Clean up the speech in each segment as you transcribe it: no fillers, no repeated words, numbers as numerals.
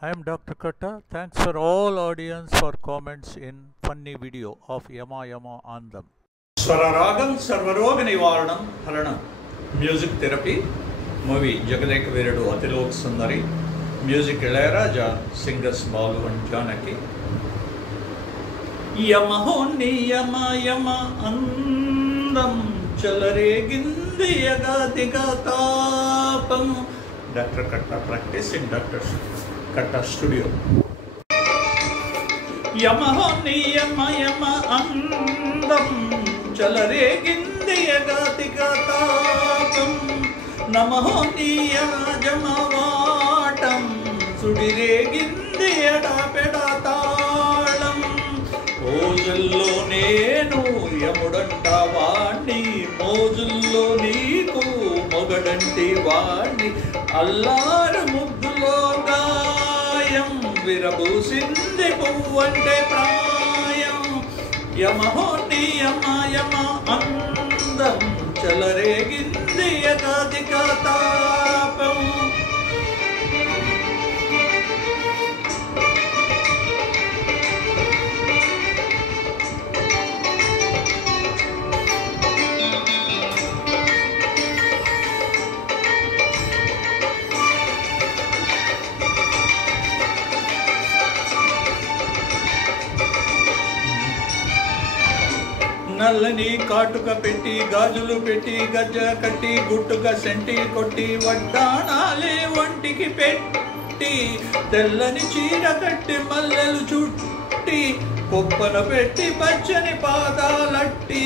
I am Dr. Katta. Thanks for all audience for comments in funny video of Yama Yama Andam. Swararagam Sarvaroga Nivaranam Haranam. Music therapy. Movie Jagadeka Veerudu Atilok Sundari. Music Ilayaraja. Singers Balu and Janaki. Yama honi Yama Yama Andam. Chalaregindi Yagadiga Tapam. Dr. Katta practice in Dr. Katta Studio. Yama honi Yama Yama Andam. Chalaregindi Yagadiga Tapam. Namaho niya jamavatam. Sudiregindi Yadapeda Talam. Mojullo nenu Yamudanta Vani. Mojullo neeku Mogadanti Vani. Allaru muddulo gayam. Virabusindi puvante prayam. Yamahoni Yama Yama Andam. Chalaregindi Yagadiga Tapam. నల్లని కాటుక పెట్టి గాజులు పెట్టి గజ్జ కట్టి గుట్టుక సెంటి కొట్టి వడ్డాణాలే ఒంటికి పెట్టి తెల్లని చీర కట్టి మల్లెలు చుట్టి కొప్పన పెట్టి పచ్చని పాదాలట్టి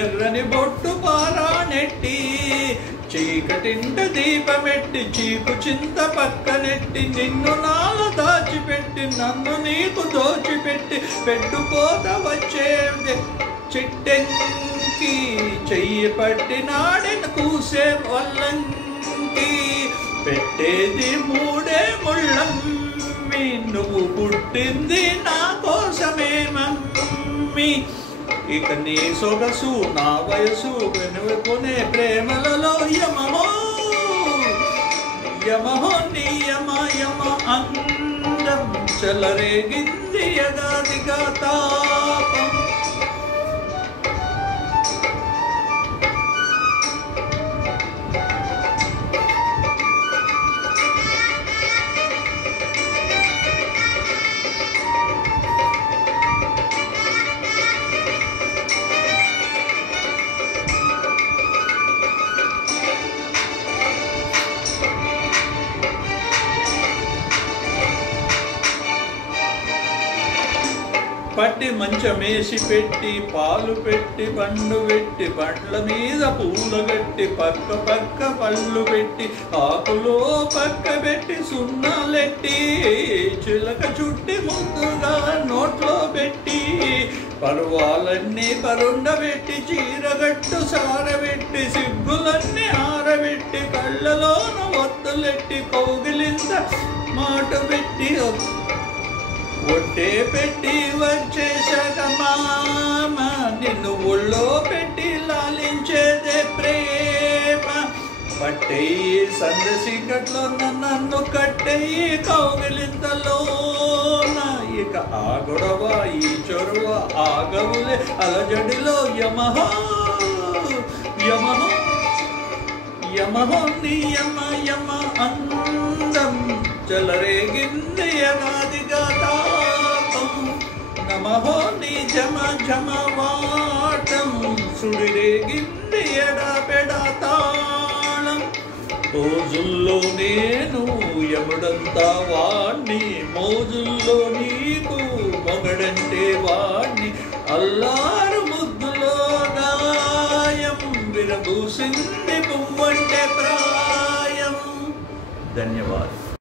ఎర్రని బొట్టు పారానెట్టి చీకటింట దీపమెట్టి చీకు చింత పక్కనెట్టి నిన్ను నాల దాచిపెట్టి నన్ను నీకు దోచిపెట్టి పెట్టుకోత వచ్చే చిట్టెంకి చెయ్యి పట్టి నాడెను కూసే వల్లంకి పెట్టేది మూడే ముళ్ళమ్మి నువ్వు పుట్టింది నా కోసమే మమ్మీ ఇక నీ సొగసు నా వయసు వెనుకొనే ప్రేమలలో యమహో యమహో నీ యమ యమ అందం చలరేగింది యగాదిగా తాపం. పట్టి మంచమేసి పెట్టి పాలు పెట్టి పండు పెట్టి పండ్ల మీద పూల గట్టి పక్క పక్క పళ్ళు పెట్టి ఆకులో పక్క పెట్టి సున్నాలెట్టి చిలక చుట్టి ముందుగా నోట్లో పెట్టి పరువాలన్నీ పరుండబెట్టి చీరగట్టు సారబెట్టి సిగ్గులన్నీ ఆరబెట్టి కళ్ళలోన ఒత్తులెట్టి కౌగిలింత మాట పెట్టి ఒట్టే పెట్టి వచ్చేశాక మామ నిన్ను ఒళ్ళో పెట్టి లాలించేదే ప్రేమ. పట్టేయి సందసికట్లో నన్ను కట్టేయి కౌగిలింతలోన ఇక ఆ గొడవ ఈ చొరవ ఆగవులే అలజడిలో యమహో యమహో యమహో నీ యమ యమ అందం చలరేగింది యగాదిగా తాపం. నమహో నీ జమ జమ వాటం సుడిరేగింది ఎడపెడా తాళం. రోజుల్లో నేను యముడంతా వాణ్ణి మోజుల్లో నీకు మొగడంటే వాణ్ణి అల్లారు ముద్దులో గాయం విరబూసింది పువ్వంటే ప్రాయం. ధన్యవాదాలు.